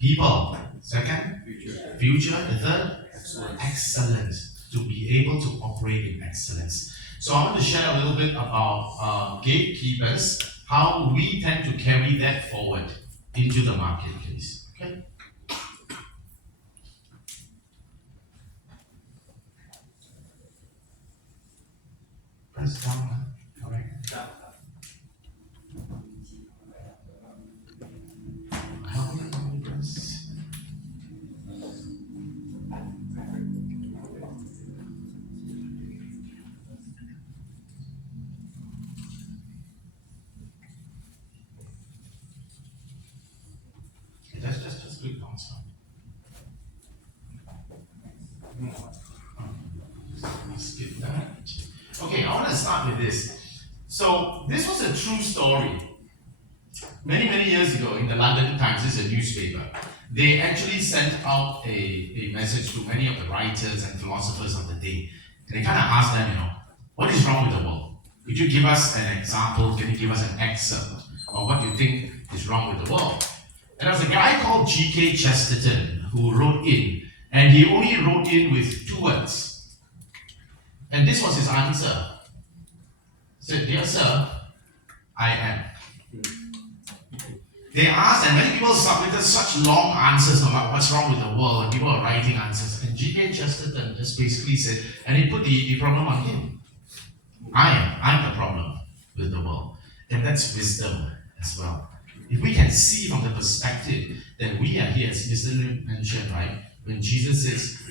People. Second, future. The third, excellence. To be able to operate in excellence. So I want to share a little bit about gatekeepers, how we tend to carry that forward into the marketplace. Okay. Press down. Correct. How many press? Just click on some. Skip that. Okay, I want to start with this. So this was a true story. Many years ago in the London Times, this is a newspaper. They actually sent out a message to many of the writers and philosophers of the day. And they kind of asked them, what is wrong with the world? Could you give us an example? Can you give us an excerpt of what you think is wrong with the world? And there was a guy called G.K. Chesterton who wrote in, and he only wrote in with 2 words. And this was his answer. He said, "Dear sir, I am." They asked, and many people submitted such long answers about what's wrong with the world, and people are writing answers. And G.K. Chesterton just basically said, and he put the problem on him. I'm the problem with the world. And that's wisdom as well. If we can see from the perspective that we are here, as Mr. mentioned, right? When Jesus says,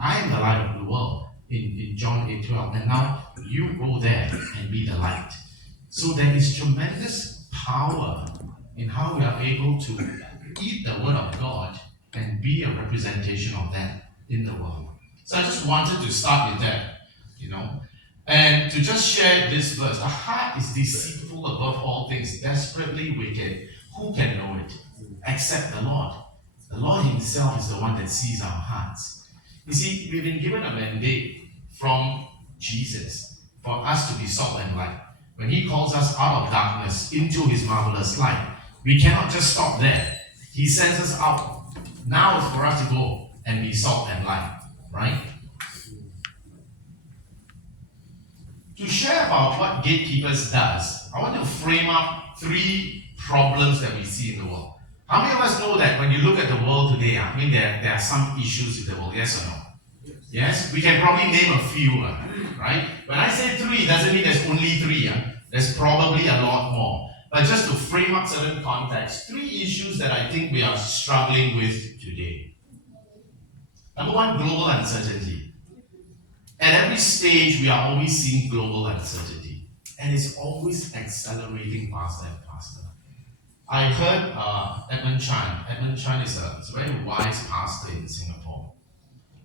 I am the light of the world in John 8:12, and now you go there and be the light. So there is tremendous power in how we are able to eat the word of God and be a representation of that in the world. So I just wanted to start with that, and to just share this verse. The heart is deceitful above all things, desperately wicked. Who can know it? Except the Lord. The Lord himself is the one that sees our hearts. You see, we've been given a mandate from Jesus for us to be salt and light. When he calls us out of darkness into his marvelous light, we cannot just stop there. He sends us out. Now it's for us to go and be salt and light, right? To share about what Gatekeepers does, I want to frame up 3 problems that we see in the world. How many of us know that when you look at the world today, there are some issues in the world, yes or no? Yes? We can probably name a few, right? When I say 3, it doesn't mean there's only 3. There's probably a lot more. But just to frame up certain context, 3 issues that I think we are struggling with today. Number 1, global uncertainty. At every stage, we are always seeing global uncertainty. And it's always accelerating faster and faster. I heard Edmund Chan. Edmund Chan is a very wise pastor in Singapore.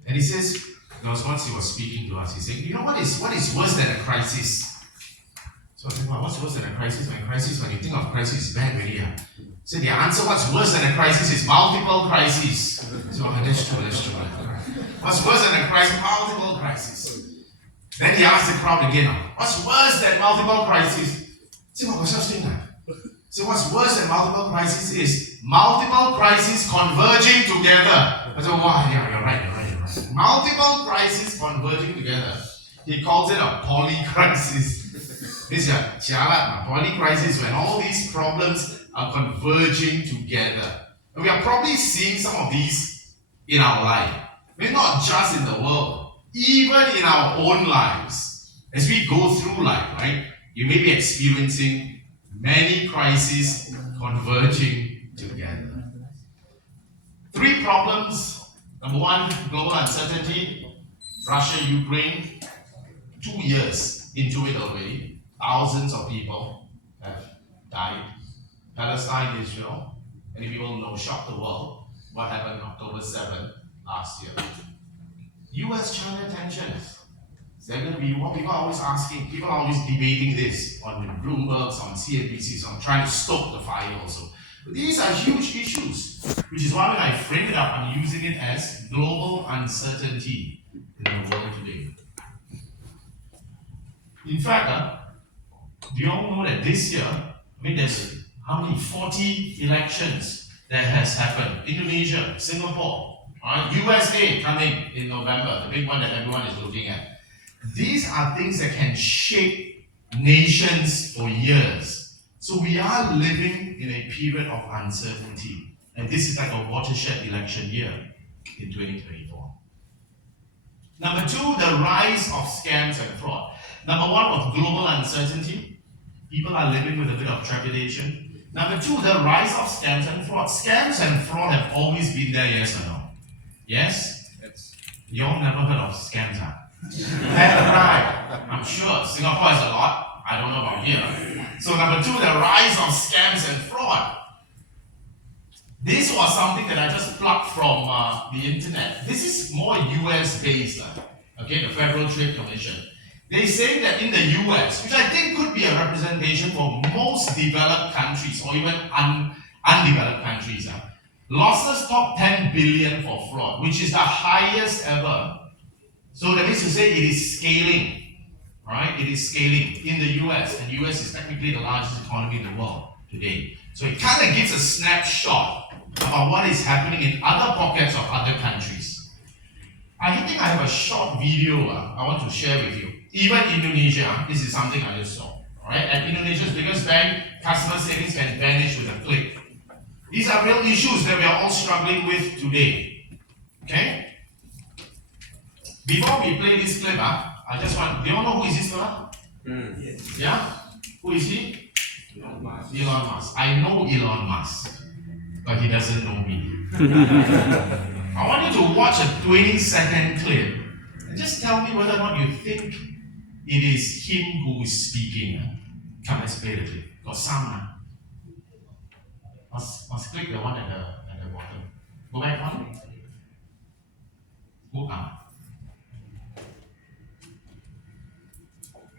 And he says, once he was speaking to us, he said, what is worse than a crisis? So I said, what's worse than a crisis? When you think of crisis, it's bad really. So the answer, what's worse than a crisis is multiple crises. So that's true. What's worse than a crisis? Multiple crises. Then he asked the crowd again, what's worse than multiple crises? So what's worse than multiple crises is multiple crises converging together. I said, wow, yeah, you're right. Multiple crises converging together. He calls it a polycrisis. This is a polycrisis when all these problems are converging together. And we are probably seeing some of these in our life. Not just in the world, even in our own lives. As we go through life, right? You may be experiencing many crises converging together. 3 problems. Number 1, global uncertainty. Russia, Ukraine. 2 years into it already. Thousands of people have died. Palestine, Israel. Many people know, shocked the world. What happened on October 7th last year. US-China tensions. They're going to be what people are always asking. People are always debating this on Bloomberg, on CNBC, so I'm trying to stoke the fire also. But these are huge issues, which is why when I frame it up, I'm using it as global uncertainty in the world today. In fact, do you all know that this year, there's how many? 40 elections that that has happened. Indonesia, Singapore, USA coming in November, the big one that everyone is looking at. These are things that can shape nations for years. So we are living in a period of uncertainty. And this is like a watershed election year in 2024. Number two, the rise of scams and fraud. Number one, with global uncertainty, people are living with a bit of trepidation. Number two, the rise of scams and fraud. Scams and fraud have always been there, yes or no? Yes? Yes. You all never heard of scams, huh? That's right. I'm sure Singapore has a lot. I don't know about here. So number two, the rise of scams and fraud. This was something that I just plucked from the internet. This is more US based, okay, the Federal Trade Commission. They say that in the US, which I think could be a representation for most developed countries or even undeveloped countries, losses top 10 billion for fraud, which is the highest ever. So that means to say it is scaling, right? It is scaling in the US, and US is technically the largest economy in the world today. So it kind of gives a snapshot about what is happening in other pockets of other countries. I think I have a short video I want to share with you. Even Indonesia, this is something I just saw. Alright, at Indonesia's biggest bank, customer savings can vanish with a click. These are real issues that we are all struggling with today. Okay? Before we play this clip, I just want, do you all know who is this fella? Yes. Yeah? Who is he? Elon Musk. Elon Musk. I know Elon Musk, but he doesn't know me. I want you to watch a 20-second clip and just tell me whether or not you think it is him who is speaking. Come, let's play the clip. Got some. Must click the one at the bottom. Go back one. Go up.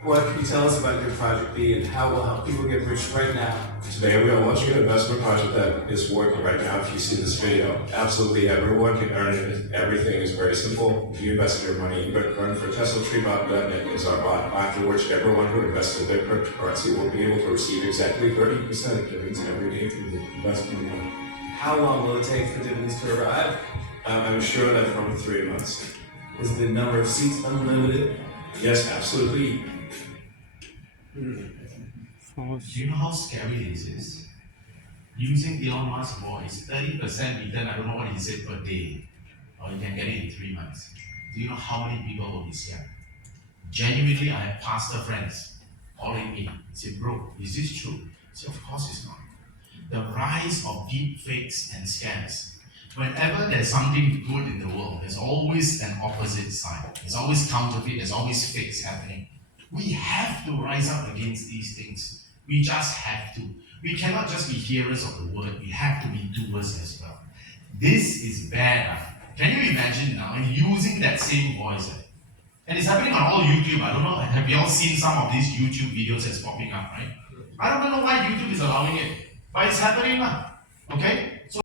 What can you tell us about your project B and how it will help people get rich right now? Today we are launching an investment project that is working right now. If you see this video, absolutely everyone can earn it. Everything is very simple. If you invest your money in Bitcoin for TeslaTreebot.net is our bot, after which everyone who invested in their cryptocurrency will be able to receive exactly 30% of dividends every day through the investment money. How long will it take for dividends to arrive? I'm sure that from 3 months. Is the number of seats unlimited? Yes, absolutely. Do you know how scary this is? Using Elon Musk's voice, 30% return, I don't know what he said per day, or you can get it in 3 months. Do you know how many people will be scammed? Genuinely, I have pastor friends calling me, say, bro, is this true? I say, of course it's not. The rise of deep fakes and scams. Whenever there's something good in the world, there's always an opposite side. There's always counterfeit, there's always fakes happening. We have to rise up against these things. We just have to. We cannot just be hearers of the word, we have to be doers as well. This is bad. Can you imagine now using that same voice? And it's happening on all YouTube. I don't know, have you all seen some of these YouTube videos that's popping up, right? I don't know why YouTube is allowing it, but it's happening now. Okay?